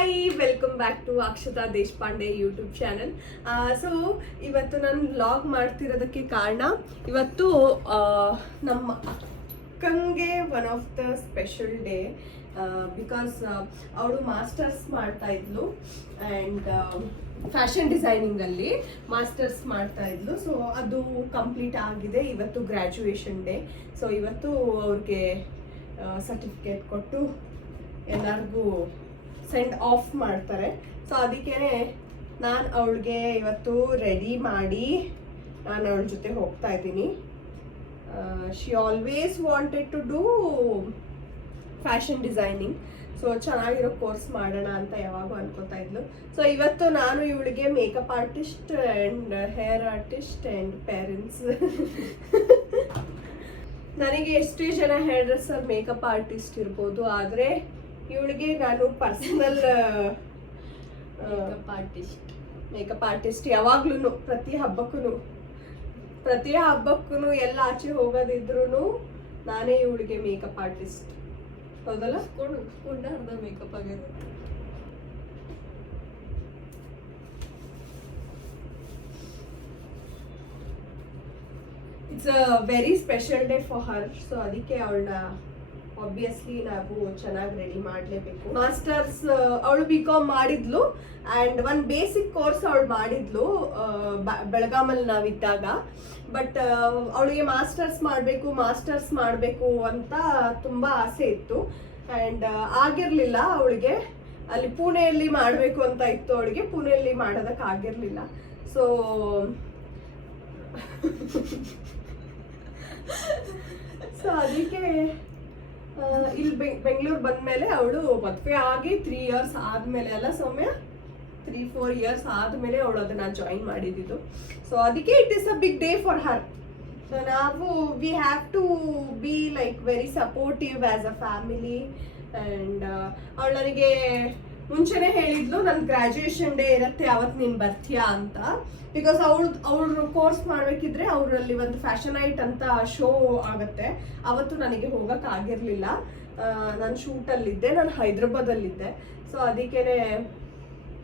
Hi, welcome back to Akshata Deshpande YouTube channel. So ಇವತ್ತು ನಾನು vlog ಮಾಡ್ತಿರೋದಕ್ಕೆ ಕಾರಣ, ಇವತ್ತು ನಮ್ಮ ಅಕ್ಕಂಗೆ one of the special day. Because ಅವಳು ಮಾಸ್ಟರ್ಸ್ ಮಾಡ್ತಾ ಇದ್ಲು ಆ್ಯಂಡ್ ಫ್ಯಾಷನ್ ಡಿಸೈನಿಂಗಲ್ಲಿ ಮಾಸ್ಟರ್ಸ್ ಮಾಡ್ತಾ ಇದ್ಲು. ಸೊ ಅದು ಕಂಪ್ಲೀಟ್ ಆಗಿದೆ. ಇವತ್ತು ಗ್ರ್ಯಾಜುಯೇಷನ್ ಡೇ. ಸೊ ಇವತ್ತು ಅವ್ರಿಗೆ ಸರ್ಟಿಫಿಕೇಟ್ ಕೊಟ್ಟು ಎಲ್ಲರಿಗೂ ಸೆಂಡ್ ಆಫ್ ಮಾಡ್ತಾರೆ. ಸೊ ಅದಕ್ಕೆ ನಾನು ಅವಳಿಗೆ ಇವತ್ತು ರೆಡಿ ಮಾಡಿ ನಾನು ಅವಳ ಜೊತೆ ಹೋಗ್ತಾ ಇದ್ದೀನಿ. She always wanted to do fashion designing. So ಚೆನ್ನಾಗಿರೋ ಕೋರ್ಸ್ ಮಾಡೋಣ ಅಂತ ಯಾವಾಗೂ ಅನ್ಕೋತಾ ಇದ್ಲು. ಸೊ ಇವತ್ತು ನಾನು ಇವಳಿಗೆ makeup artist and hair artist and parents. ನನಗೆ ಎಷ್ಟೇ ಜನ ಹೇರ್ ಡ್ರೆಸ್ಸರ್ ಮೇಕಪ್ ಆರ್ಟಿಸ್ಟ್ ಇರ್ಬೋದು, ಆದರೆ ಇವಳಿಗೆ ನಾನು ಪರ್ಸನಲ್ ಮೇಕಪ್ ಆರ್ಟಿಸ್ಟ್. ಯಾವಾಗ್ಲೂ ಪ್ರತಿ ಹಬ್ಬಕ್ಕೂ ಎಲ್ಲ ಆಚೆ ಹೋಗೋದಿದ್ರು ನಾನೇ ಇವಳಿಗೆ ಮೇಕಪ್ ಆರ್ಟಿಸ್ಟ್. ಹೌದಲ್ಲ? ಅರ್ಧ ಮೇಕಪ್ ಆಗಿದೆ. It's a very special day for her. So ಅದಕ್ಕೆ ಅವಳನ್ನ ಆಬ್ವಿಯಸ್ಲಿ ನಾವು ಚೆನ್ನಾಗಿ ರೆಡಿ ಮಾಡಲೇಬೇಕು. ಮಾಸ್ಟರ್ಸ್ ಅವಳು BCom ಮಾಡಿದ್ಲು ಆ್ಯಂಡ್ ಒಂದು ಬೇಸಿಕ್ ಕೋರ್ಸ್ ಅವಳು ಮಾಡಿದ್ಲು ಬೆಳಗಾಮಲ್ಲಿ ನಾವಿದ್ದಾಗ. ಬಟ್ ಅವಳಿಗೆ ಮಾಸ್ಟರ್ಸ್ ಮಾಡಬೇಕು ಅಂತ ತುಂಬ ಆಸೆ ಇತ್ತು ಆ್ಯಂಡ್ ಆಗಿರಲಿಲ್ಲ ಅವಳಿಗೆ. ಅಲ್ಲಿ ಪುಣೆಯಲ್ಲಿ ಮಾಡಬೇಕು ಅಂತ ಇತ್ತು ಅವಳಿಗೆ, ಪುಣೆಯಲ್ಲಿ ಮಾಡೋದಕ್ಕೆ ಆಗಿರಲಿಲ್ಲ. ಸೊ ಅದಕ್ಕೆ ಇಲ್ಲಿ ಬೆಂಗಳೂರು ಬಂದ್ಮೇಲೆ ಅವಳು ಮದುವೆ ಆಗಿ 3 years ಆದ್ಮೇಲೆ ಅಲ್ಲ ಸೌಮ್ಯ, 3-4 years ಆದ್ಮೇಲೆ ಅವಳು ಅದನ್ನ ಜಾಯಿನ್ ಮಾಡಿದ್ದು. ಸೊ ಅದಕ್ಕೆ it is a big day for her. So ನಾವು we have to be like very supportive as a family. And ಅವಳು ನನಗೆ ಮುಂಚೆನೆ ಹೇಳಿದ್ಲು, ನನ್ನ ಗ್ರ್ಯಾಜುಯೇಷನ್ ಡೇ ಇರುತ್ತೆ ಅವತ್ತು ನೀನು ಬರ್ತೀಯಾ ಅಂತ. ಬಿಕಾಸ್ ಅವಳು ಕೋರ್ಸ್ ಮಾಡಬೇಕಿದ್ರೆ ಅವರಲ್ಲಿ ಒಂದು ಫ್ಯಾಷನ್ ನೈಟ್ ಅಂತ ಶೋ ಆಗುತ್ತೆ. ಅವತ್ತು ನನಗೆ ಹೋಗಕ್ಕೆ ಆಗಿರಲಿಲ್ಲ, ನಾನು ಶೂಟಲ್ಲಿದ್ದೆ, ನಾನು ಹೈದ್ರಾಬಾದಲ್ಲಿದ್ದೆ. ಸೊ ಅದಕ್ಕೆ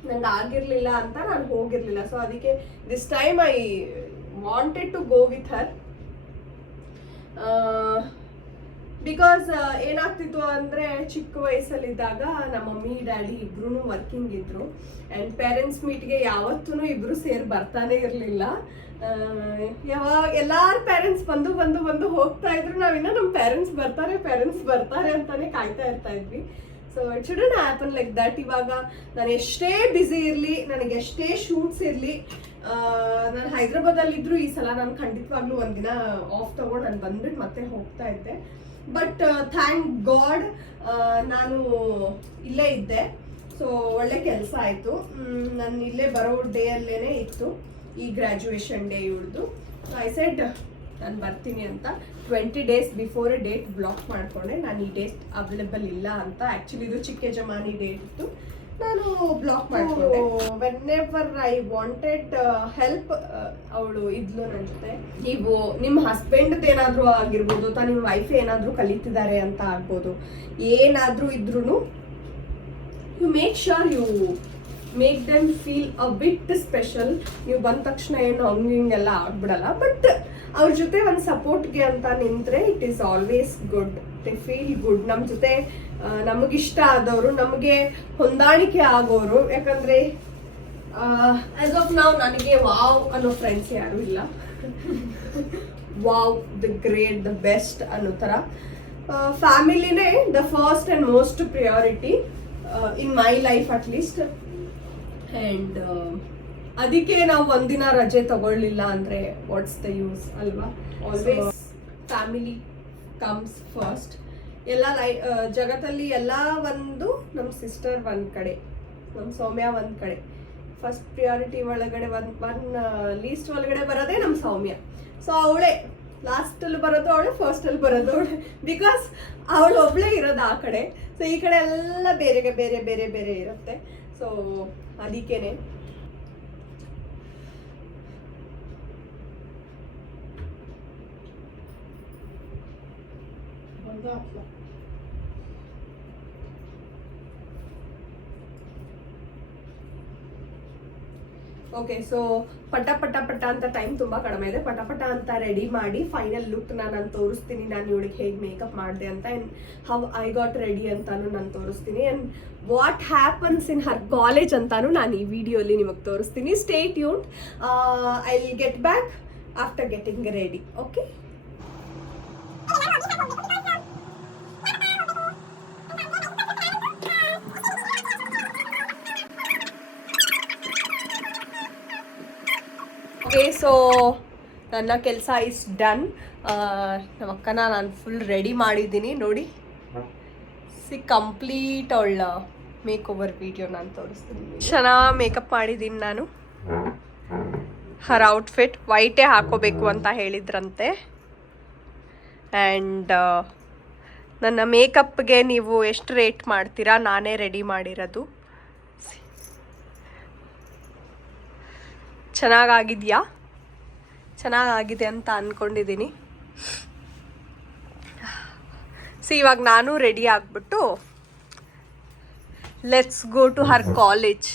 ನಂಗೆ ಆಗಿರಲಿಲ್ಲ ಅಂತ ನಾನು ಹೋಗಿರಲಿಲ್ಲ. ಸೊ ಅದಕ್ಕೆ this time I wanted to go with her. Because ಏನಾಗ್ತಿತ್ತು ಅಂದರೆ, ಚಿಕ್ಕ ವಯಸ್ಸಲ್ಲಿದ್ದಾಗ ನಮ್ಮ ಮಮ್ಮಿ ಡ್ಯಾಡಿ ಇಬ್ರು ವರ್ಕಿಂಗ್ ಇದ್ರು ಆ್ಯಂಡ್ ಪೇರೆಂಟ್ಸ್ ಮೀಟ್ಗೆ ಯಾವತ್ತೂ ಇಬ್ರು ಸೇರಿ ಬರ್ತಾನೆ ಇರಲಿಲ್ಲ. ಯಾವಾಗ ಎಲ್ಲಾರು ಪೇರೆಂಟ್ಸ್ ಬಂದು ಹೋಗ್ತಾ ಇದ್ರು, ನಾವಿನ್ನ ನಮ್ಮ ಪೇರೆಂಟ್ಸ್ ಬರ್ತಾರೆ ಅಂತಾನೆ ಕಾಯ್ತಾ ಇರ್ತಾ ಇದ್ವಿ. So it shouldn't happen like that. ಇವಾಗ ನಾನು ಎಷ್ಟೇ ಬ್ಯುಸಿ ಇರಲಿ, ನನಗೆ ಎಷ್ಟೇ ಶೂಟ್ಸ್ ಇರಲಿ, ನಾನು ಹೈದ್ರಾಬಾದಲ್ಲಿದ್ದರೂ ಈ ಸಲ ನಾನು ಖಂಡಿತವಾಗ್ಲೂ ಒಂದಿನ ಆಫ್ ತಗೊಂಡು ನಾನು ಬಂದ್ಬಿಟ್ಟು ಮತ್ತೆ ಹೋಗ್ತಾ ಇದ್ದೆ. ಬಟ್ ಥ್ಯಾಂಕ್ ಗಾಡ್ ನಾನು ಇಲ್ಲೇ ಇದ್ದೆ. ಸೊ ಒಳ್ಳೆ ಕೆಲಸ ಆಯಿತು. ನಾನು ಇಲ್ಲೇ ಬರೋ ಡೇ ಅಲ್ಲೇ ಇತ್ತು ಈ ಗ್ರ್ಯಾಜುಯೇಷನ್ ಡೇ ಇವಳ್ದು. ಐ ಸೆಡ್ ನಾನು ಬರ್ತೀನಿ ಅಂತ 20 days ಬಿಫೋರ್ ಡೇಟ್ ಬ್ಲಾಕ್ ಮಾಡಿಕೊಂಡೆ. ನಾನು ಈ ಡೇಟ್ ಅವೈಲೇಬಲ್ ಇಲ್ಲ ಅಂತ. ಆ್ಯಕ್ಚುಲಿ ಇದು ಚಿಕ್ಕ ಯಜಮಾನಿ ಡೇಟ್ ಇತ್ತು, ನಾನು ಬ್ಲಾಕ್ ಮಾಡಿಕೊಂಡೆ. ವೆನ್ಎವರ್ ಐ ವಾಂಟೆಡ್ ಹೆಲ್ಪ್ ಅವಳು ಇದ್ಲು ನನ್ನ ಜೊತೆ. ನೀವು ನಿಮ್ಮ ಹಸ್ಬೆಂಡ್ ಏನಾದರೂ ಆಗಿರ್ಬೋದು ಅಥವಾ ನಿಮ್ಮ ವೈಫ್ ಏನಾದರೂ ಕಲಿತಿದ್ದಾರೆ ಅಂತ ಆಗ್ಬೋದು, ಏನಾದರೂ ಇದ್ರೂ you make sure you make them feel a bit special. ನೀವು ಬಂದ ತಕ್ಷಣ ಏನು ಹಿಂಗೆಲ್ಲ ಆಗ್ಬಿಡಲ್ಲ, ಬಟ್ ಅವ್ರ ಜೊತೆ ಒಂದು ಸಪೋರ್ಟ್ಗೆ ಅಂತ ನಿಂತರೆ it is always good. They feel good. ನಮ್ಮ ಜೊತೆ ನಮಗಿಷ್ಟ ಆದವರು, ನಮಗೆ ಹೊಂದಾಣಿಕೆ ಆಗೋರು. ಯಾಕಂದರೆ ಆಸ್ ಆಫ್ ನಾವು ನನಗೆ ವಾವ್ ಅನ್ನೋ ಫ್ರೆಂಡ್ಸ್ ಯಾರೂ ಇಲ್ಲ. Wow, the great, the best ಅನ್ನೋ ಥರ. ಫ್ಯಾಮಿಲಿನೇ the first and most priority in my life at least. And ಅದಕ್ಕೆ ನಾವು ಒಂದಿನ ರಜೆ ತಗೊಳ್ಳಿಲ್ಲ ಅಂದರೆ ವಾಟ್ಸ್ ದ ಯೂಸ್ ಅಲ್ವಾ? Always family comes first. ಎಲ್ಲ ಜಗತ್ತಲ್ಲಿ ಎಲ್ಲ ಒಂದು ನಮ್ಮ ಸಿಸ್ಟರ್ ಒಂದು ಕಡೆ, ನಮ್ಮ ಸೌಮ್ಯ ಒಂದು ಕಡೆ. ಫಸ್ಟ್ ಪ್ರಿಯಾರಿಟಿ ಒಳಗಡೆ ಒನ್ ಲೀಸ್ಟ್ ಒಳಗಡೆ ಬರೋದೇ ನಮ್ಮ ಸೌಮ್ಯ. ಸೊ ಅವಳೇ ಲಾಸ್ಟಲ್ಲಿ ಬರೋದು ಅವಳೆ, ಫಸ್ಟಲ್ಲಿ ಬರೋದು ಅವಳೆ. ಬಿಕಾಸ್ ಅವಳು ಒಬ್ಬಳೇ ಇರೋದು ಆ ಕಡೆ. ಸೊ ಈ ಕಡೆ ಎಲ್ಲ ಬೇರೆ ಇರುತ್ತೆ. ಸೊ ಅದಕ್ಕೇನೆ ಓಕೆ, ಸೊ ಪಟ ಪಟ ಪಟ ಅಂತ ಟೈಮ್ ತುಂಬ ಕಡಿಮೆ ಇದೆ. ಪಟ ಪಟ ಅಂತ ರೆಡಿ ಮಾಡಿ ಫೈನಲ್ ಲುಕ್ ನಾನು ತೋರಿಸ್ತೀನಿ. ನಾನು ಇವಳಿಗೆ ಹೇಗೆ ಮೇಕಪ್ ಮಾಡಿದೆ ಅಂತ, and how I got ready ಅಂತಾನು ನಾನು ತೋರಿಸ್ತೀನಿ. And what happens in Har college ಅಂತಾನು ನಾನು ಈ ವಿಡಿಯೋಲಿ ನಿಮಗೆ ತೋರಿಸ್ತೀನಿ. Stay tuned. I will get back after getting ready. Okay, so ನನ್ನ ಕೆಲಸ ಇಸ್ ಡನ್. ನಮ್ಮ ಅಕ್ಕನ ನಾನು ಫುಲ್ ರೆಡಿ ಮಾಡಿದ್ದೀನಿ ನೋಡಿ. ಕಂಪ್ಲೀಟ್ ಅವಳ ಮೇಕ್ ಓವರ್ ವಿಡಿಯೋ ನಾನು ತೋರಿಸ್ತೀನಿ. ಚೆನ್ನಾಗಿ ಮೇಕಪ್ ಮಾಡಿದ್ದೀನಿ ನಾನು. ಹರ್ ಔಟ್ಫಿಟ್ ವೈಟೇ ಹಾಕೋಬೇಕು ಅಂತ ಹೇಳಿದ್ರಂತೆ. ಆ್ಯಂಡ್ ನನ್ನ ಮೇಕಪ್ಗೆ ನೀವು ಎಷ್ಟು ರೇಟ್ ಮಾಡ್ತೀರಾ? ನಾನೇ ರೆಡಿ ಮಾಡಿರೋದು. ಚೆನ್ನಾಗಾಗಿದೆಯಾ? ಚೆನ್ನಾಗಾಗಿದೆ ಅಂತ ಅಂದ್ಕೊಂಡಿದ್ದೀನಿ. ಇವಾಗ ನಾನು ರೆಡಿ ಆಗಿಬಿಟ್ಟು let's go to her college.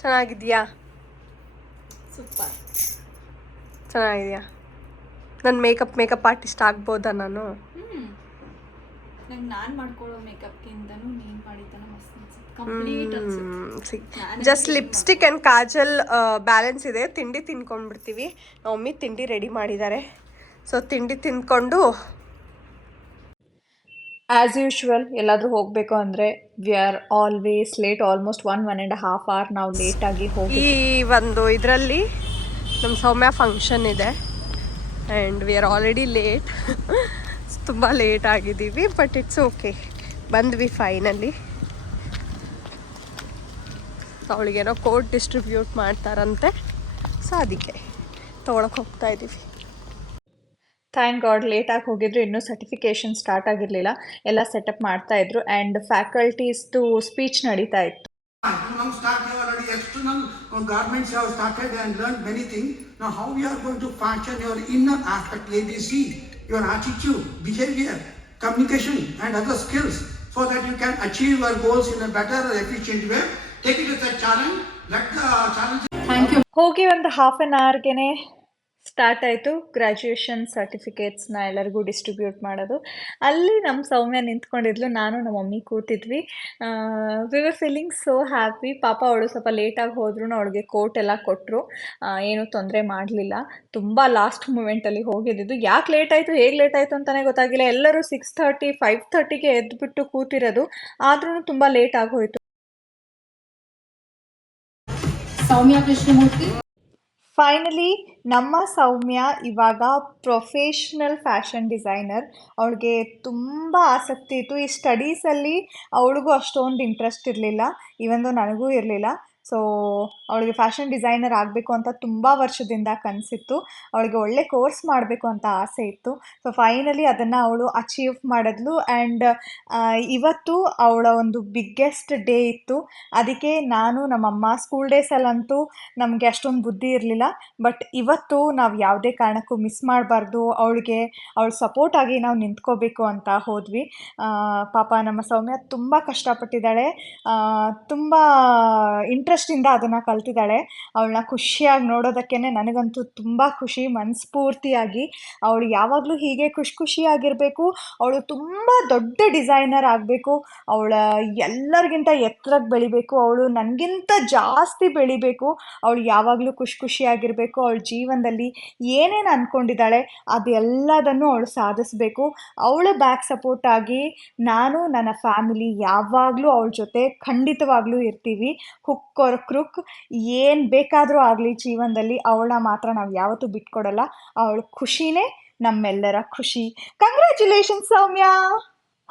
ಚೆನ್ನಾಗಿದೆಯಾ? ಸೂಪರ್, ಚೆನ್ನಾಗಿದೆಯಾ? ನನ್ನ ಮೇಕಪ್ ಆರ್ಟಿಸ್ಟ್ ಆಗ್ಬೋದಾ ನಾನು? ನಂಗೆ ನಾನು ಮಾಡ್ಕೊಳ್ಳೋ ಮೇಕಪ್ಗಿಂತನೂ ನೀನು ಮಾಡಿದ್ದಾನು ಮಸ್ತ್ complete just lipstick and Kajal balance ಇದೆ. ತಿಂಡಿ ತಿನ್ಕೊಂಡ್ಬಿಡ್ತೀವಿ. ನಮ್ಮ ಮಮ್ಮಿ ತಿಂಡಿ ರೆಡಿ ಮಾಡಿದ್ದಾರೆ. ಸೊ ತಿಂಡಿ ತಿಂದ್ಕೊಂಡು ಆ್ಯಸ್ ಯೂಶ್ವಲ್ ಎಲ್ಲಾದರೂ ಹೋಗಬೇಕು ಅಂದರೆ we are always late. Almost 1.5 hour ನಾವು ಲೇಟಾಗಿ ಹೋಗಿ ಈ ಒಂದು ಇದರಲ್ಲಿ ನಮ್ಮ ಸೌಮ್ಯ ಫಂಕ್ಷನ್ ಇದೆ. And we are already late. ತುಂಬ ಲೇಟ್ ಆಗಿದ್ದೀವಿ, ಬಟ್ ಇಟ್ಸ್ ಓಕೆ. ಬಂದ್ವಿ ಫೈನಲಿ. ಅವಳಿಗೇನೋ ಕೋಡ್ ಡಿಸ್ಟ್ರಿಬ್ಯೂಟ್ ಮಾಡ್ತಾರಂತೆ, ಸೊ ಅದಕ್ಕೆ ತೊಗೊಳಕ್ಕೆ ಹೋಗ್ತಾ ಇದ್ದೀವಿ. ಥ್ಯಾಂಕ್ ಗಾಡ್ ಲೇಟಾಗಿ ಹೋಗಿದ್ರು. ಇನ್ನೂ ಸರ್ಟಿಫಿಕೇಷನ್ ಸ್ಟಾರ್ಟ್ ಆಗಿರಲಿಲ್ಲ. ಎಲ್ಲ ಸೆಟಪ್ ಮಾಡ್ತಾಯಿದ್ರು. ಆ್ಯಂಡ್ ಫ್ಯಾಕಲ್ಟೀಸ್ದು ಸ್ಪೀಚ್ ನಡೀತಾ ಇತ್ತು. Now start already external garments have started and learned many things. Now how we are going to function your inner aspect, ABC, your attitude, behavior, communication and other skills, so that you can achieve your goals in a better efficient way. Take it as a challenge. Let the challenge. Thank you. ಹೋಗಿ ಒಂದು half an ಅವರ್ಗೆ start ಆಯಿತು graduation ಸರ್ಟಿಫಿಕೇಟ್ಸ್ನ ಎಲ್ಲರಿಗೂ distribute ಮಾಡೋದು. ಅಲ್ಲಿ ನಮ್ಮ ಸೌಮ್ಯ ನಿಂತ್ಕೊಂಡಿದ್ಲು, ನಾನು ನಮ್ಮ ಮಮ್ಮಿ ಕೂತಿದ್ವಿ. We were feeling so happy. ಪಾಪ ಅವಳು ಸ್ವಲ್ಪ ಲೇಟಾಗಿ ಹೋದ್ರೂ ಅವಳಿಗೆ ಕೋಟ್ ಎಲ್ಲ ಕೊಟ್ಟರು. ಏನೂ ತೊಂದರೆ ಮಾಡಲಿಲ್ಲ. ತುಂಬ ಲಾಸ್ಟ್ ಮೂಮೆಂಟಲ್ಲಿ ಹೋಗಿದ್ದು. ಯಾಕೆ ಲೇಟ್ ಆಯಿತು, ಹೇಗೆ ಲೇಟ್ ಆಯಿತು ಅಂತಲೇ ಗೊತ್ತಾಗಿಲ್ಲ. ಎಲ್ಲರೂ 6:30 5:30ಗೆ ಎದ್ದುಬಿಟ್ಟು ಕೂತಿರೋದು, ಆದ್ರೂ ತುಂಬ ಲೇಟ್ ಆಗೋಯಿತು. ಸೌಮ್ಯ ಕೃಷ್ಣಮೂರ್ತಿ. ಫೈನಲಿ ನಮ್ಮ ಸೌಮ್ಯ ಇವಾಗ ಪ್ರೊಫೆಷ್ನಲ್ ಫ್ಯಾಷನ್ ಡಿಸೈನರ್. ಅವಳಿಗೆ ತುಂಬ ಆಸಕ್ತಿ ಇತ್ತು ಈ ಸ್ಟಡೀಸಲ್ಲಿ. ಅವಳಿಗೂ ಅಷ್ಟೊಂದು ಇಂಟ್ರೆಸ್ಟ್ ಇರಲಿಲ್ಲ, ಈವೊಂದು ನನಗೂ ಇರಲಿಲ್ಲ. ಸೊ ಅವಳಿಗೆ ಫ್ಯಾಷನ್ ಡಿಸೈನರ್ ಆಗಬೇಕು ಅಂತ ತುಂಬ ವರ್ಷದಿಂದ ಕನಸಿತ್ತು. ಅವಳಿಗೆ ಒಳ್ಳೆ ಕೋರ್ಸ್ ಮಾಡಬೇಕು ಅಂತ ಆಸೆ ಇತ್ತು. ಸೊ ಫೈನಲಿ ಅದನ್ನು ಅವಳು ಅಚೀವ್ ಮಾಡಿದ್ಲು. ಆ್ಯಂಡ್ ಇವತ್ತು ಅವಳ ಒಂದು ಬಿಗ್ಗೆಸ್ಟ್ ಡೇ ಇತ್ತು. ಅದಕ್ಕೆ ನಾನು ನಮ್ಮಮ್ಮ ಸ್ಕೂಲ್ ಡೇಸಲ್ಲಂತೂ ನಮಗೆ ಅಷ್ಟೊಂದು ಬುದ್ಧಿ ಇರಲಿಲ್ಲ, ಬಟ್ ಇವತ್ತು ನಾವು ಯಾವುದೇ ಕಾರಣಕ್ಕೂ ಮಿಸ್ ಮಾಡಬಾರ್ದು, ಅವಳ ಸಪೋರ್ಟಾಗಿ ನಾವು ನಿಂತ್ಕೋಬೇಕು ಅಂತ ಹೋದ್ವಿ. ಪಾಪ ನಮ್ಮ ಸೌಮ್ಯ ತುಂಬ ಕಷ್ಟಪಟ್ಟಿದ್ದಾಳೆ, ತುಂಬ ಇಂಟ್ರೆಸ್ಟಿಂದ ಅದನ್ನು ಕಲ್ತಿದ್ದಾಳೆ. ಅವಳನ್ನ ಖುಷಿಯಾಗಿ ನೋಡೋದಕ್ಕೇ ನನಗಂತೂ ತುಂಬ ಖುಷಿ, ಮನಸ್ಫೂರ್ತಿಯಾಗಿ. ಅವಳು ಯಾವಾಗಲೂ ಹೀಗೆ ಖುಷಿಯಾಗಿರಬೇಕು. ಅವಳು ತುಂಬ ದೊಡ್ಡ ಡಿಸೈನರ್ ಆಗಬೇಕು. ಅವಳ ಎಲ್ಲರಿಗಿಂತ ಎತ್ತರಕ್ಕೆ ಬೆಳಿಬೇಕು. ಅವಳು ನನಗಿಂತ ಜಾಸ್ತಿ ಬೆಳಿಬೇಕು. ಅವಳು ಯಾವಾಗಲೂ ಖುಷಿಯಾಗಿರಬೇಕು. ಅವಳ ಜೀವನದಲ್ಲಿ ಏನೇನು ಅಂದ್ಕೊಂಡಿದ್ದಾಳೆ ಅದೆಲ್ಲದನ್ನು ಅವಳು ಸಾಧಿಸಬೇಕು. ಅವಳ ಬ್ಯಾಕ್ ಸಪೋರ್ಟಾಗಿ ನಾನು, ನನ್ನ ಫ್ಯಾಮಿಲಿ ಯಾವಾಗಲೂ ಅವಳ ಜೊತೆ ಖಂಡಿತವಾಗ್ಲೂ ಇರ್ತೀವಿ. ಹುಕ್ ಆರ್ ಕ್ರುಕ್ ಏನು ಬೇಕಾದರೂ ಆಗಲಿ ಜೀವನದಲ್ಲಿ ಅವಳನ್ನ ಮಾತ್ರ ನಾವು ಯಾವತ್ತೂ ಬಿಟ್ಕೊಡಲ್ಲ. ಅವಳ ಖುಷಿನೇ ನಮ್ಮೆಲ್ಲರ ಖುಷಿ. ಕಂಗ್ರ್ಯಾಚುಲೇಷನ್ಸ್ ಸೌಮ್ಯ.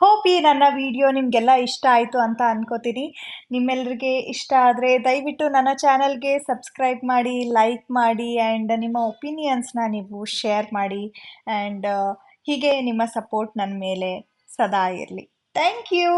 ಹೋಪ್ ಈ ನನ್ನ ವಿಡಿಯೋ ನಿಮಗೆಲ್ಲ ಇಷ್ಟ ಆಯಿತು ಅಂತ ಅನ್ಕೋತೀನಿ. ನಿಮ್ಮೆಲ್ಲರಿಗೆ ಇಷ್ಟ ಆದರೆ ದಯವಿಟ್ಟು ನನ್ನ ಚಾನಲ್ಗೆ ಸಬ್ಸ್ಕ್ರೈಬ್ ಮಾಡಿ, ಲೈಕ್ ಮಾಡಿ, ಆ್ಯಂಡ್ ನಿಮ್ಮ ಒಪಿನಿಯನ್ಸ್ನ ನೀವು ಶೇರ್ ಮಾಡಿ. ಆ್ಯಂಡ್ ಹೀಗೆ ನಿಮ್ಮ ಸಪೋರ್ಟ್ ನನ್ನ ಮೇಲೆ ಸದಾ ಇರಲಿ. Thank you.